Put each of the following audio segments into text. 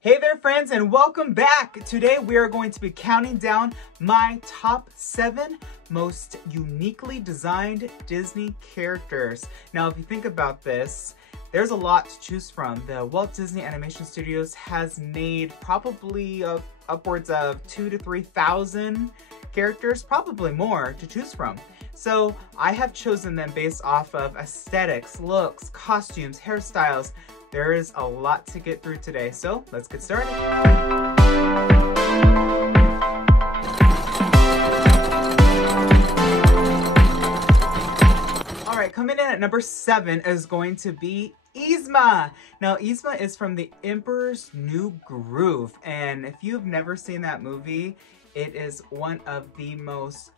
Hey there friends, and welcome back. Today we are going to be counting down my top 7 most uniquely designed Disney characters. Now if you think about this, there's a lot to choose from. The Walt Disney Animation Studios has made probably upwards of 2,000 to 3,000 characters, probably more, to choose from. So I have chosen them based off of aesthetics, looks, costumes, hairstyles. There is a lot to get through today, so let's get started. All right, coming in at number 7 is going to be Yzma. Now, Yzma is from The Emperor's New Groove, and if you've never seen that movie, it is one of the most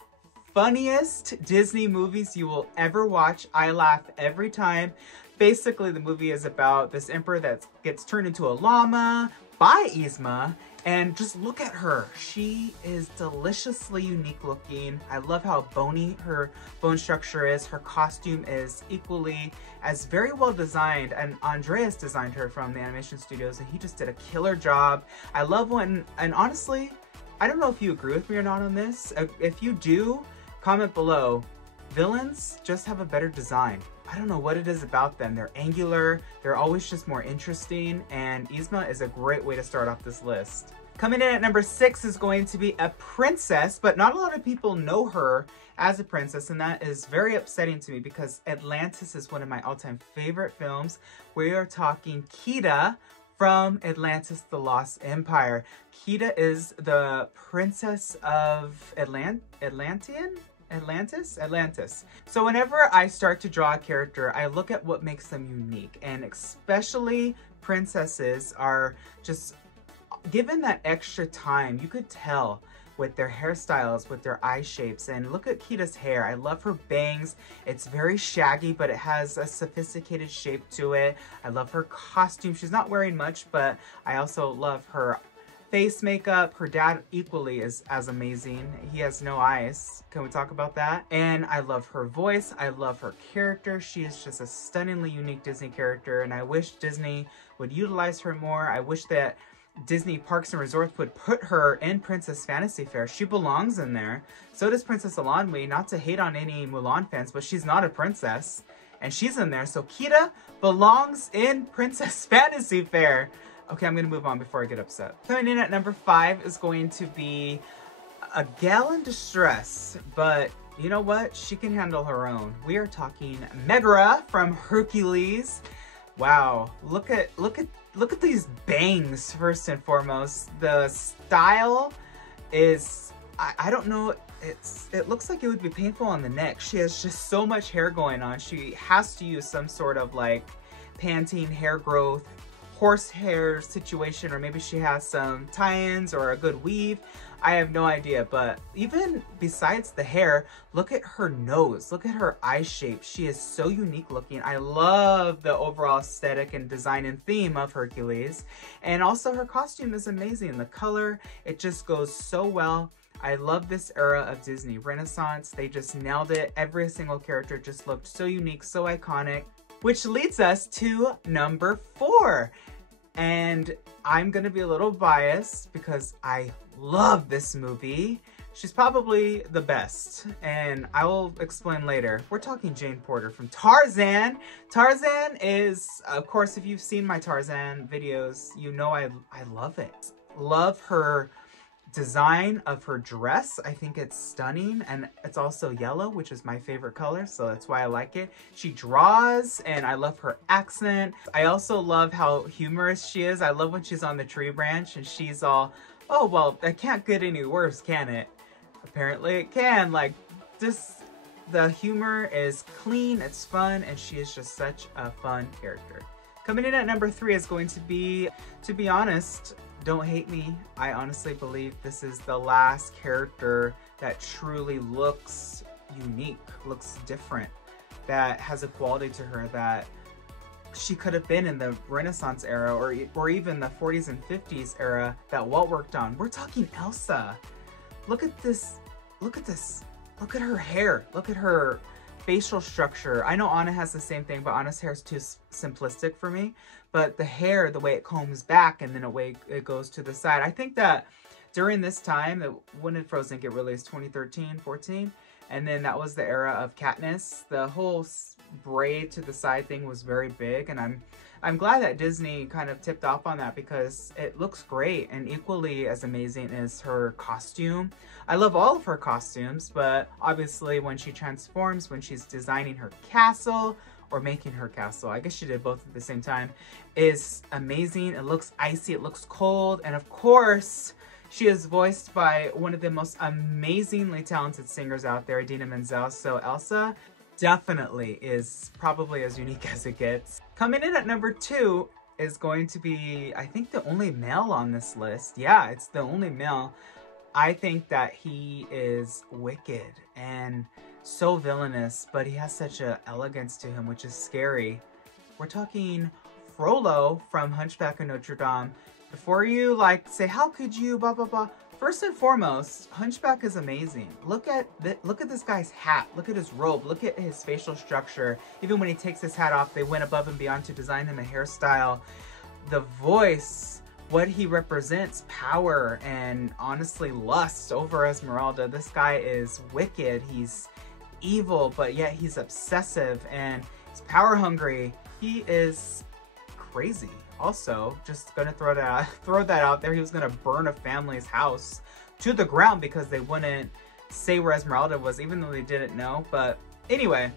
funniest Disney movies you will ever watch. I laugh every time. Basically, the movie is about this emperor that gets turned into a llama by Yzma, and just look at her. She is deliciously unique looking. I love how bony her bone structure is. Her costume is equally as very well designed, and Andreas designed her from the animation studios, and he just did a killer job. I love when, and honestly, I don't know if you agree with me or not on this. If you do, comment below. Villains just have a better design. I don't know what it is about them. They're angular, they're always just more interesting, and Yzma is a great way to start off this list. Coming in at number 6 is going to be a princess, but not a lot of people know her as a princess, and that is very upsetting to me because Atlantis is one of my all-time favorite films. We are talking Kida from Atlantis: The Lost Empire. Kida is the princess of Atlantis. So whenever I start to draw a character, I look at what makes them unique, and especially princesses are just given that extra time. You could tell with their hairstyles, with their eye shapes, and look at Kida's hair. I love her bangs. It's very shaggy, but it has a sophisticated shape to it. I love her costume. She's not wearing much, but I also love her face makeup. Her dad equally is as amazing. He has no eyes. Can we talk about that? And I love her voice. I love her character. She is just a stunningly unique Disney character, and I wish Disney would utilize her more. I wish that Disney Parks and Resorts would put her in Princess Fantasy Fair. She belongs in there. So does Princess Elanwi. Not to hate on any Mulan fans, but she's not a princess, and she's in there. So Kida belongs in Princess Fantasy Fair. Okay, I'm gonna move on before I get upset. Coming in at number 5 is going to be a gal in distress, but you know what? She can handle her own. We are talking Megara from Hercules. Wow, look at these bangs first and foremost. The style is, I don't know, it looks like it would be painful on the neck. She has just so much hair going on. She has to use some sort of like panting hair growth, horsehair situation, or maybe she has some tie-ins or a good weave. I have no idea, but even besides the hair, look at her nose, look at her eye shape. She is so unique looking. I love the overall aesthetic and design and theme of Hercules, and also her costume is amazing. The color, it just goes so well. I love this era of Disney Renaissance. They just nailed it. Every single character just looked so unique, so iconic. Which leads us to number 4. And I'm gonna be a little biased because I love this movie. She's probably the best, and I will explain later. We're talking Jane Porter from Tarzan. Tarzan is, of course, if you've seen my Tarzan videos, you know I love it. Love her design of her dress. I think it's stunning, and it's also yellow, which is my favorite color, so that's why I like it. She draws, and I love her accent. I also love how humorous she is. I love when she's on the tree branch and she's all, oh well, that can't get any worse, can it? Apparently it can. Like, this, the humor is clean, it's fun, and she is just such a fun character. Coming in at number 3 is going to be honest, don't hate me, I honestly believe this is the last character that truly looks unique, looks different, that has a quality to her that she could have been in the Renaissance era or even the 40s and 50s era that Walt worked on. We're talking Elsa. Look at this, look at this. Look at her hair, look at her facial structure. I know Anna has the same thing, but Anna's hair is too simplistic for me. But the hair, the way it combs back and then the way it goes to the side. I think that during this time, when did Frozen get released? 2013, 14? And then that was the era of Katniss. The whole braid to the side thing was very big, and I'm glad that Disney kind of tipped off on that because it looks great, and equally as amazing is her costume. I love all of her costumes, but obviously when she transforms, when she's designing her castle or making her castle, I guess she did both at the same time, is amazing. It looks icy, it looks cold, and of course, she is voiced by one of the most amazingly talented singers out there, Idina Menzel. So Elsa definitely is probably as unique as it gets. Coming in at number 2 is going to be, I think, the only male on this list. Yeah, it's the only male. I think that he is wicked and so villainous, but he has such an elegance to him, which is scary. We're talking Frollo from Hunchback of Notre Dame. Before you say, how could you, blah, blah, blah. First and foremost, Hunchback is amazing. Look at this guy's hat. Look at his robe. Look at his facial structure. Even when he takes his hat off, they went above and beyond to design him a hairstyle. The voice, what he represents, power and honestly lust over Esmeralda. This guy is wicked. He's evil, but yet he's obsessive and he's power hungry. He is crazy. Also, just gonna throw that out there, he was gonna burn a family's house to the ground because they wouldn't say where Esmeralda was, even though they didn't know. But anyway,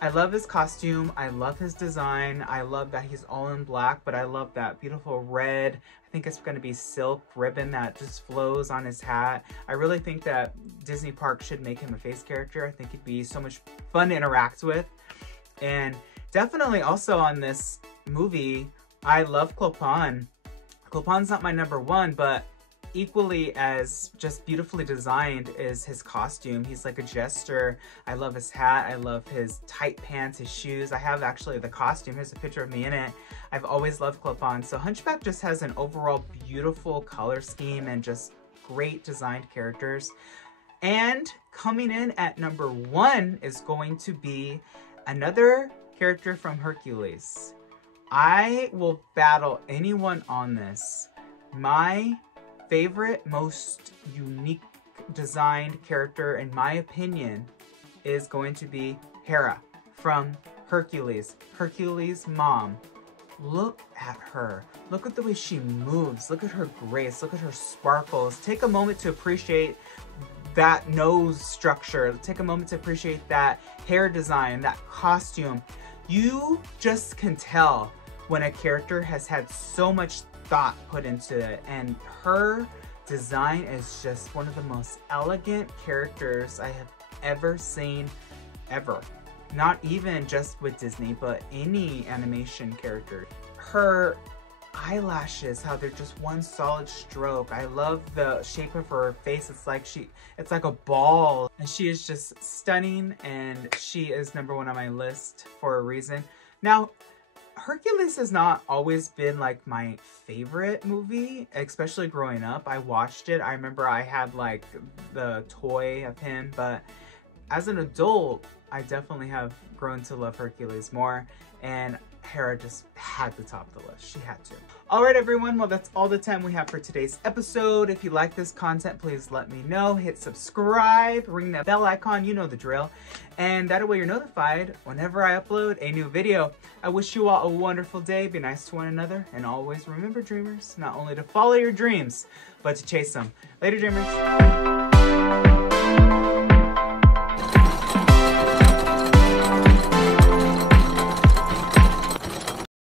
I love his costume, I love his design, I love that he's all in black, but I love that beautiful red. I think it's gonna be silk ribbon that just flows on his hat. I really think that Disney Park should make him a face character. I think he'd be so much fun to interact with. And definitely also on this movie, I love Clopin. Clopin's not my number 1, but equally as just beautifully designed is his costume. He's like a jester. I love his hat. I love his tight pants, his shoes. I have actually the costume. Here's a picture of me in it. I've always loved Clopin. So Hunchback just has an overall beautiful color scheme and just great designed characters. And coming in at number 1 is going to be another character from Hercules. I will battle anyone on this. My favorite, most unique designed character, in my opinion, is going to be Hera from Hercules. Hercules' mom. Look at her. Look at the way she moves. Look at her grace. Look at her sparkles. Take a moment to appreciate that nose structure. Take a moment to appreciate that hair design, that costume. You just can tell when a character has had so much thought put into it, and her design is just one of the most elegant characters I have ever seen, ever. Not even just with Disney, but any animation character. Her eyelashes, how they're just one solid stroke. I love the shape of her face. It's like a ball, and she is just stunning, and she is number 1 on my list for a reason. Now, Hercules has not always been like my favorite movie, especially growing up. I watched it. I remember I had like the toy of him, but as an adult, I definitely have grown to love Hercules more, and Hera just had to top the list. She had to. All right, everyone. Well, that's all the time we have for today's episode. If you like this content, please let me know. Hit subscribe, ring that bell icon, you know the drill. And that way you're notified whenever I upload a new video. I wish you all a wonderful day. Be nice to one another. And always remember, dreamers, not only to follow your dreams, but to chase them. Later, dreamers.